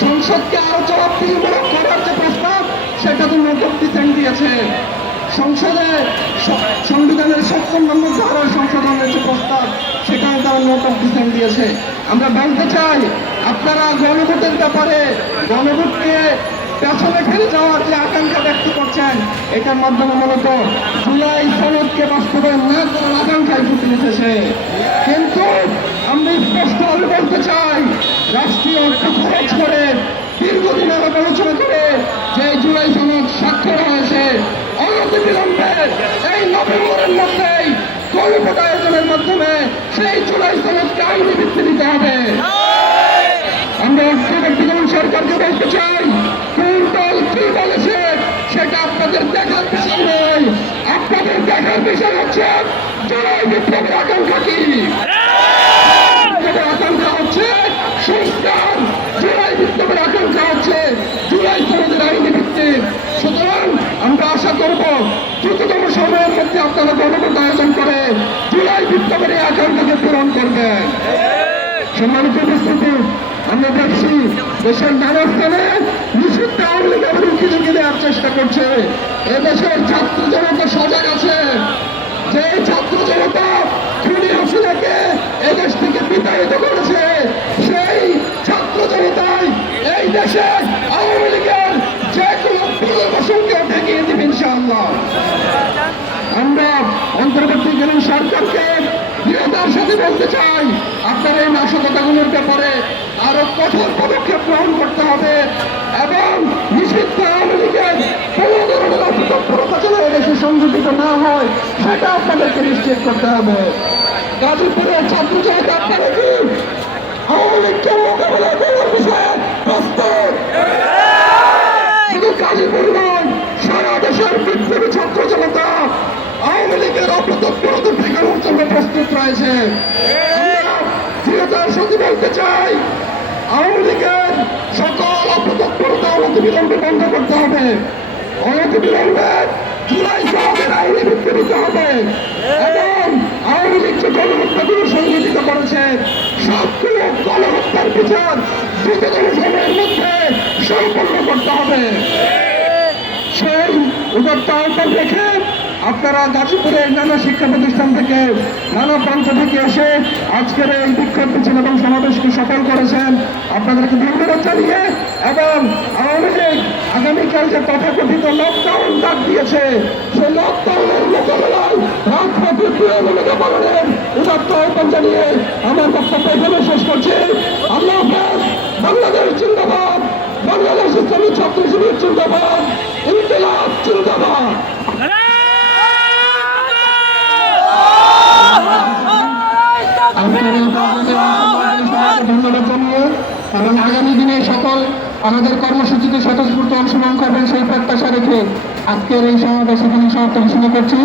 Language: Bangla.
সংসদকে আরো জবাবদিহিমূলক করার যে প্রস্তাব, সেটা তো নতুন ডিজাইন দিয়েছে। সংসদে সংবিধানের 70 নম্বর ধারার সংশোধনের যে প্রস্তাব, সেখানে তারা নতুন ডিজাইন দিয়েছে। আমরা বলতে চাই, আপনারা গণভোটের ব্যাপারে গণভোটকে পেছনে ফেলে যাওয়ার যে আকাঙ্ক্ষা ব্যক্ত করছেন, এটার মাধ্যমে মূলত জুলাই সনদকে বাস্তবায়ন না করার আকাঙ্ক্ষায় ফুটে উঠেছে। কিন্তু আমরা স্পষ্টভাবে বলতে চাই, রাষ্ট্রীয় অর্থ খরচ করে দীর্ঘদিন আলোচনা করে যে জুলাই সনদ স্বাক্ষর হয়েছে, অনতিবিলম্বে এই নভেম্বরের মধ্যেই গণভোট আয়োজনের মাধ্যমে সেই জুলাই সনদকে আইনি ভিত্তি দিতে হবে। আমরা অন্তর্বর্তীকালীন সরকারকে বলতে চাই, কোন দল কি বলেছে সেটা আপনাদের দেখার বিষয় নয়। আপনাদের দেখার বিষয় হচ্ছে জুলাই বিপ্লবের আকাঙ্ক্ষা কি। আকাঙ্ক্ষা হচ্ছে সংস্কার, জুলাই বিপ্লবের আকাঙ্ক্ষা হচ্ছে জুলাই সনদের আইনি ভিত্তি। সুতরাং আমরা আশা করব দ্রুততম সময়ের মধ্যে আপনারা গণভোট আয়োজন করে জুলাই বিপ্লবের এই আকাঙ্ক্ষাকে পূরণ করবেন। সম্মানিত উপস্থিতি, আমরা দেখছি দেশের নানা স্থানে নিষিদ্ধ আওয়ামী লীগ আবার উঁকি ঝুঁকি দেওয়ার চেষ্টা করছে। এদেশের ছাত্র জনতা সজাগ আছে। যে ছাত্র জনতা খুনি হাসিনাকে এদেশ থেকে বিতাড়িত করেছে, সেই ছাত্র জনতাই এই দেশে আওয়ামী লীগের যে কোনো পুনর্বাসনকে ঠেকিয়ে দিবে ইনশাআল্লাহ। আমরা অন্তর্বর্তীকালীন সরকারকে দৃঢ়তার সাথে বলতে চাই, আপনার এই নাশকতাগুলোর ব্যাপারে আরো কঠোর পদক্ষেপ গ্রহণ করতে হবে এবং নিষিদ্ধ আওয়ামী লীগের কোনো ধরনের অপতৎপরতা যেন এদেশে সংঘটিত না হয়, সেটা আপনাদেরকে নিশ্চিত করতে হবে। গাজীপুরের ছাত্র জনতা আপনারা কি আওয়ামী লীগকে মোকাবেলা করার বিষয়ে প্রস্তুত? শুধু গাজীপুর নয়, সারা দেশের বিপ্লবী ছাত্র জনতা আওয়ামী লীগের অপতৎপরতা ঠেকানোর জন্য প্রস্তুত রয়েছে। দৃঢ়তার সাথে বলতে চাই, আওয়ামী লীগের সকল অপতৎপরতা অনতিবিলম্বে বন্ধ করতে হবে। অনতিবিলম্বে জুলাই সনদের আইনি ভিত্তি দিতে হবে এবং আওয়ামী লীগ যে গণহত্যাগুলো সংঘটিত করেছে, সবগুলো গণহত্যার বিচার দ্রুততম সময়ের মধ্যে সম্পন্ন করতে হবে। সেই উদারতা আহ্বান রেখে আপনারা গাজীপুরের নানা শিক্ষা প্রতিষ্ঠান থেকে, নানা প্রান্ত থেকে এসে আজকের এই বিক্ষোভ মিছিল এবং সমাবেশকে সফল করেছেন। আপনাদেরকে ধন্যবাদ জানিয়ে এবং আওয়ামী লীগ আগামীকাল যে তথাকথিত লকডাউন ডাক দিয়েছে, সেই লকডাউনের মোকাবেলায় রাজপথে ভূমিকা পালনের উদাত্ত আহ্বান জানিয়ে আমার বক্তব্য এখানে শেষ করছি। আল্লাহ হাফেজ। বাংলাদেশ জিন্দাবাদ, বাংলাদেশ ইসলামী ছাত্র শিবির জিন্দাবাদ, ইনকিলাব জিন্দাবাদ। ধন্যবাদ জানিয়ে এবং আগামী দিনে সকল আমাদের কর্মসূচিতে স্বতঃস্ফূর্ত অংশগ্রহণ করবেন সেই প্রত্যাশা রেখে আজকের এই সমাবেশ এখানে সমাপ্ত ঘোষণা করছি।